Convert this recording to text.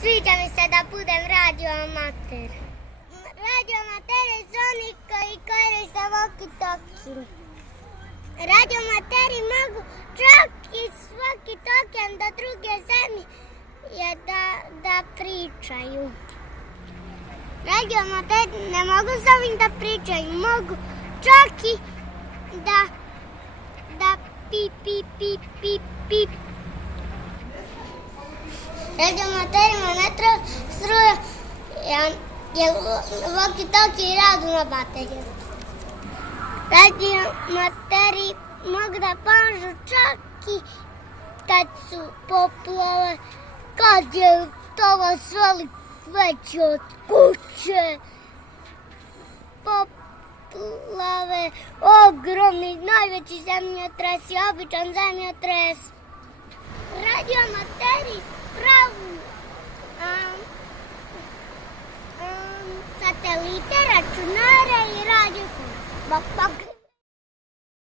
Sviđa mi se da budem radioamater. Radioamater je oni koji koriste walkie-talkie. Radioamateri mogu čak i s walkie-talkijem do druge zemlje da pričaju. Radioamateri ne mogu s ovim da pričaju, mogu čak i da pip, pip, pip, pip, pip. Radioamaterima ne treba struja, jer walkie-talkie radu na bateriju. Radioamateri mogu da pomažu čak i kad su poplave, kad je tova svali veći od kuće. Poplave, ogromni, najveći zemljotres i običan zemljotres. Radioamateri spravu satelite, računara,